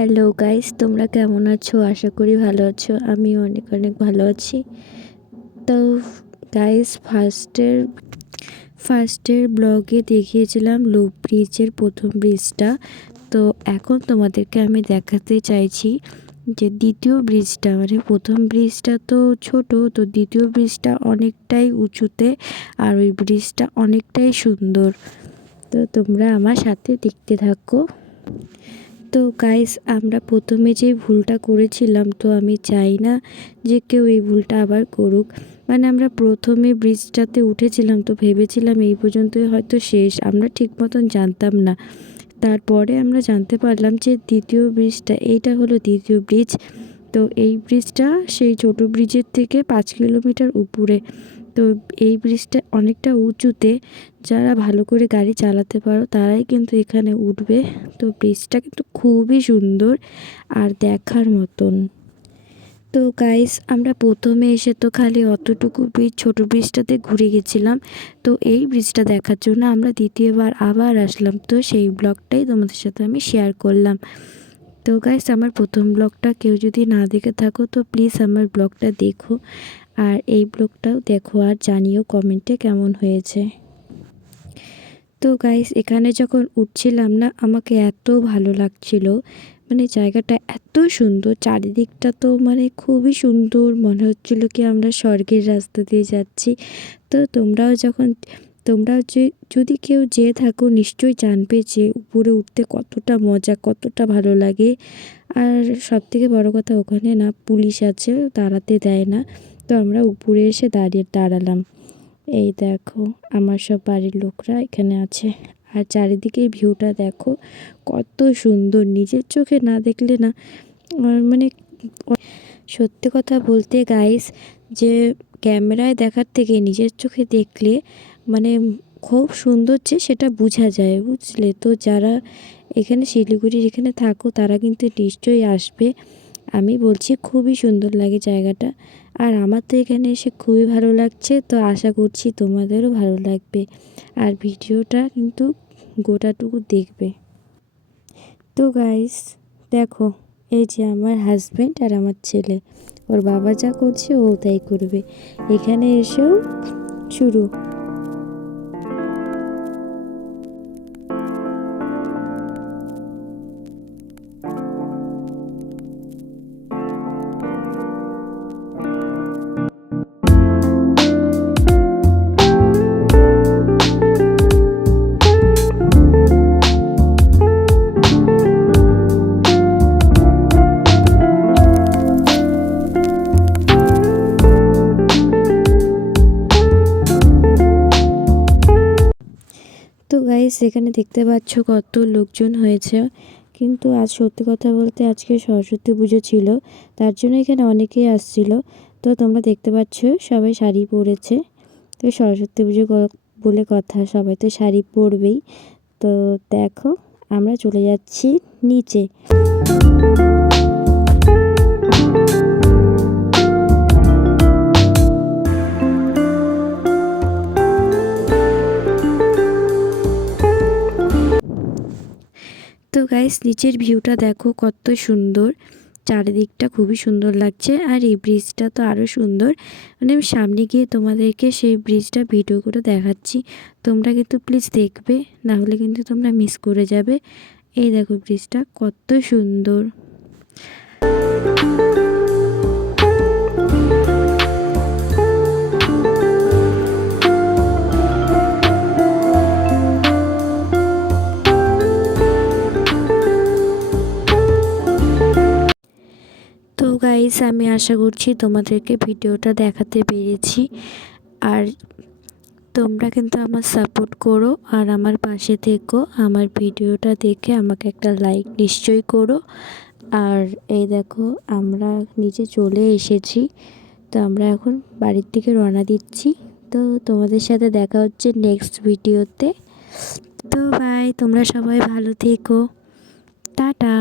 Hello guys, তোমরা কেমন আছো? আশা করি ভালো আছো। আমি অনেক অনেক ভালো আছি। তো গাইস, ফার্স্টের ব্লগে দেখিয়েছিলাম লুপ ব্রিজের প্রথম ব্রিজটা। তো এখন তোমাদেরকে আমি দেখাতে চাইছি যে দ্বিতীয় ব্রিজটা, মানে প্রথম ব্রিজটা তো ছোট, তো দ্বিতীয় ব্রিজটা অনেকটাই উঁচুতে, আর ওই ব্রিজটা অনেকটাই সুন্দর। তো তোমরা আমার সাথে দেখতে থাকো। তো গাইস, আমরা প্রথমে যে ভুলটা করেছিলাম, তো আমি চাই না যে কেউ এই ভুলটা আবার করুক। মানে আমরা প্রথমে ব্রিজটাতে উঠেছিলাম, তো ভেবেছিলাম এই পর্যন্তই হয়তো শেষ, আমরা ঠিক মতন জানতাম না। তারপরে আমরা জানতে পারলাম যে দ্বিতীয় ব্রিজটা, এইটা হলো দ্বিতীয় ব্রিজ। তো এই ব্রিজটা সেই ছোট ব্রিজের থেকে 5 কিলোমিটার উপরে। তো এই ব্রিজটা অনেকটা উঁচুতে, যারা ভালো করে গাড়ি চালাতে পারো তারাই কিন্তু এখানে উঠবে। তো ব্রিজটা কিন্তু খুবই সুন্দর আর দেখার মতন। তো গাইস, আমরা প্রথমে এসে তো খালি অতটুকু ব্রিজ, ছোটো ব্রিজটাতে ঘুরে গেছিলাম। তো এই ব্রিজটা দেখার জন্য আমরা দ্বিতীয়বার আবার আসলাম। তো সেই ব্লগটাই তোমাদের সাথে আমি শেয়ার করলাম। তো গাইস, আমার প্রথম ব্লগটা কেউ যদি না দেখে থাকো তো প্লিজ আমার ব্লগটা দেখো, আর এই ব্লগটাও দেখো, আর জানিও কমেন্টে কেমন হয়েছে। তো গাইস, এখানে যখন উঠছিলাম না, আমাকে এত ভালো লাগছিল, মানে জায়গাটা এত সুন্দর, চারিদিকটা তো মানে খুবই সুন্দর, মনে হচ্ছিল কি আমরা স্বর্গের রাস্তা দিয়ে যাচ্ছি। তো তোমরাও যদি কেউ যেয়ে থাকো নিশ্চয়ই জানবে যে উপরে উঠতে কতটা মজা, কতটা ভালো লাগে। আর সবথেকে বড় কথা, ওখানে না পুলিশ আছে, দাঁড়াতে দেয় না। তো আমরা উপরে এসে দাঁড়ালাম। এই দেখো, আমার সব বাড়ির লোকরা এখানে আছে। আর চারিদিকের ভিউটা দেখো কত সুন্দর, নিজের চোখে না দেখলে না মানে সত্যি কথা বলতে গাইস, যে ক্যামেরায় দেখার থেকে নিজের চোখে দেখলে মানে খুব সুন্দর, যে সেটা বোঝা যায়, বুঝলে? তো যারা এখানে শিলিগুড়ির এখানে থাকো তারা কিন্তু নিশ্চয়ই আসবে। আমি বলছি খুবই সুন্দর লাগে জায়গাটা, আর আমার তো এখানে এসে খুবই ভালো লাগছে। তো আশা করছি তোমাদেরও ভালো লাগবে, আর ভিডিওটা কিন্তু গোটাটুকু দেখবে। তো গাইস দেখো, এই যে আমার হাজব্যান্ড আর আমার ছেলে, ওর বাবা যা করছে ও তাই করবে। এখানে এসেও শুরু। তো গাইস, এখানে দেখতে পাচ্ছ কত লোকজন হয়েছে। কিন্তু আজ সত্যি কথা বলতে আজকে সরস্বতী পুজো ছিল, তার জন্য এখানে অনেকেই আসছিল। তো তোমরা দেখতে পাচ্ছ সবাই শাড়ি পরেছে। তো সরস্বতী পুজো বলে কথা, সবাই তো শাড়ি পরবেই। তো দেখো, আমরা চলে যাচ্ছি নিচে। তো গাইস, নিচের ভিউটা দেখো কত সুন্দর, চারিদিকটা খুবই সুন্দর লাগছে। আর এই ব্রিজটা তো আরও সুন্দর, মানে আমি সামনে গিয়ে তোমাদেরকে সেই ব্রিজটা ভিডিও করে দেখাচ্ছি। তোমরা কিন্তু প্লিজ দেখবে, না হলে কিন্তু তোমরা মিস করে যাবে। এই দেখো ব্রিজটা কত সুন্দর। তো গাইস, আমি আশা করছি তোমাদেরকে ভিডিওটা দেখাতে পেরেছি। আর তোমরা কিন্তু আমার সাপোর্ট করো, আর আমার পাশে থেকো। আমার ভিডিওটা দেখে আমাকে একটা লাইক নিশ্চয়ই করো। আর এই দেখো, আমরা নিচে চলে এসেছি। তো আমরা এখন বাড়ির দিকে রওনা দিচ্ছি। তো তোমাদের সাথে দেখা হচ্ছে নেক্সট ভিডিওতে। তো বাই, তোমরা সবাই ভালো থেকো, টাটা।